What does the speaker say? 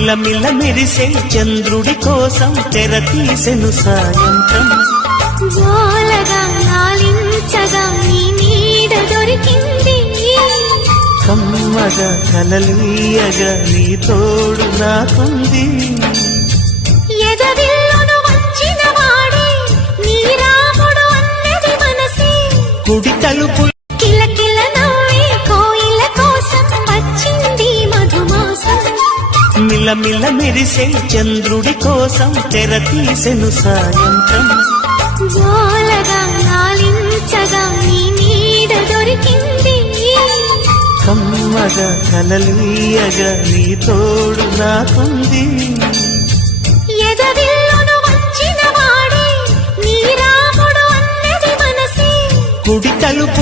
మిలమిల మెరిసే చంద్రుడి కోసం తెర తీసెను సాయంత్రం జోలగా లాలించగా నీ నీడ దొరికింది కమ్మగా కలలీయగా నీ తోడు నాకుంది ఎదవిల్లును వచ్చిన వాడే నీ రాముడు అన్నది మనసే కుడి తలుపు కిలకిల నవ్వే కోయిల కోసం వచ్చింది మధుమాసం మిలమిల మెరిసే చంద్రుడి కోసం తెర తీసెను సాయంత్రం జోలగా లాలించగా నీ నీడ దొరికింది కమ్మగా కలలీయగా నీ తోడు నాకుంది ఎదవిల్లును వచ్చిన వాడే నీ రాముడు అన్నది మనసే కుడి తలుపు